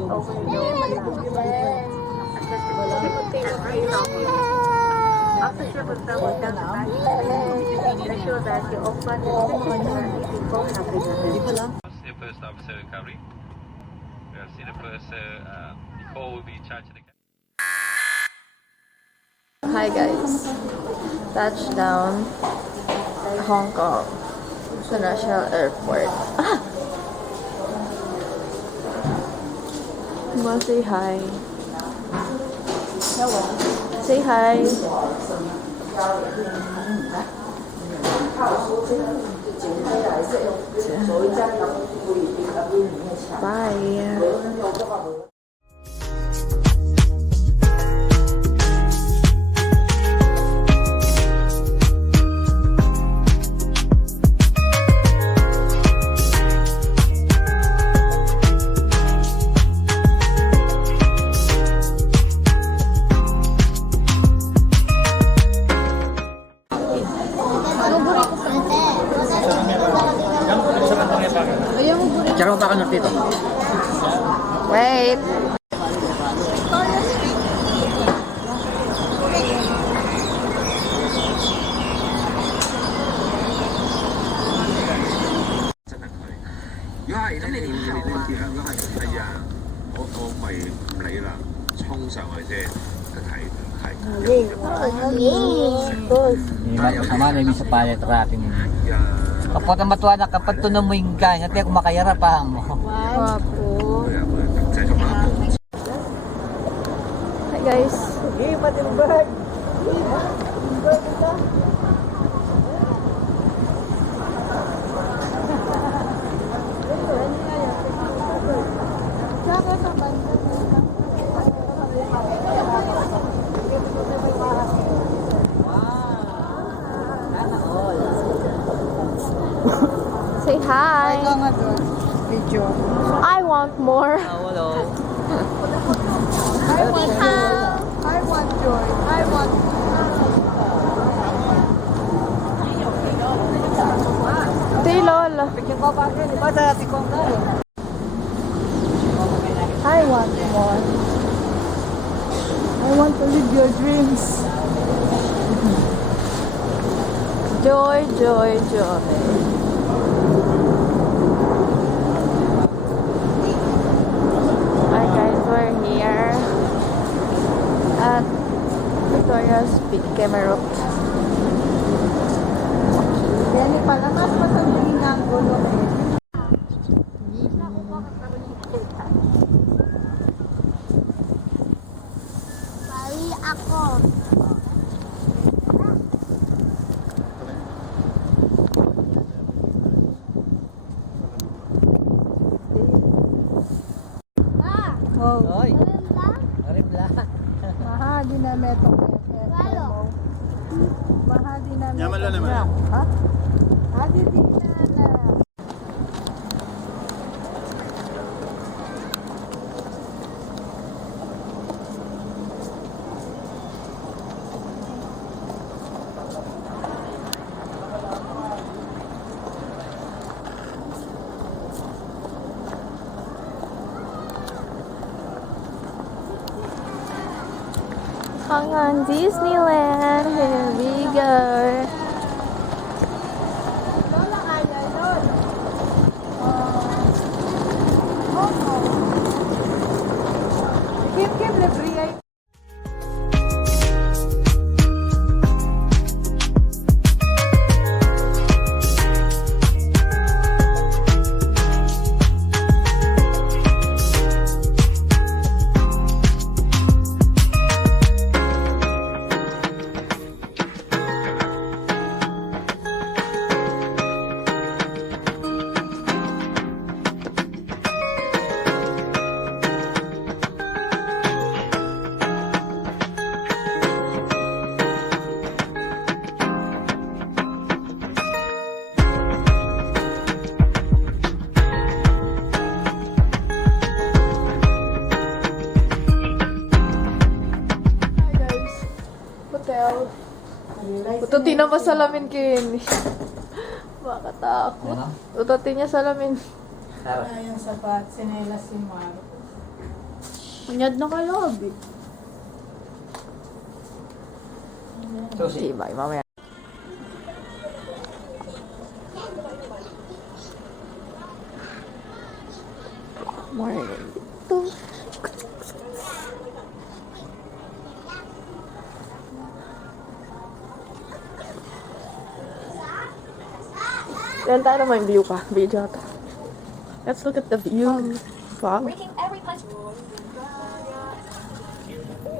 it over your after travel time, we can make sure that you open the before having the first officer recovery. We have seen the first before we charged the. Hi guys, touchdown Hong Kong International Airport. Wanna say hi? Hello. Say hi. Bye. Tsaka mo pa ka dito. Wait. Sama na yung sa palet tracking. Kapag ang matuwa na kapag tunan mo yung guy, natin ako makayara pa mo. Wapo. Hi guys. Say hi. I want more. Hello. I want joy. I want. Taylor. I want more. I want to live your dreams. Joy, joy, joy. Hi guys, we're here at Victoria's Cameron. Yan pala, mas masandali na ang gulo eh. Bali ako. Hoy. Arim lang. Mahadi na meto. Mahadi na meto. Yaman lang naman. Ha? Mahadi din na. Hanggang Disneyland. Here we go. Lola Island. Kim libre ay. Ututin na masalamin kin. Makatakot. Ano? Ututin niya salamin. Sarap. Ayun sapat, sinelas si Mar. Kunyad na kayo, abi. Susi. Okay, bye. Mamaya. Morning. Ito. Yan tayo naman yung view pa. Video to. Let's look at the view. Wow.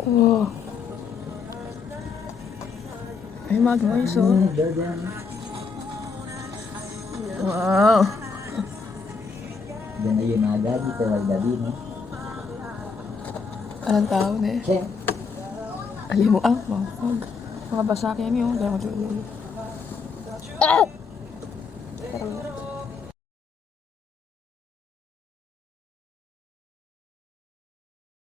Oh. Ay, mag-noise oh. Wow. Yan ay yung mga gabi, pero gabi, no? Anong taon eh? Siya. Alim mo, mga basakin yun. Kaya matulog.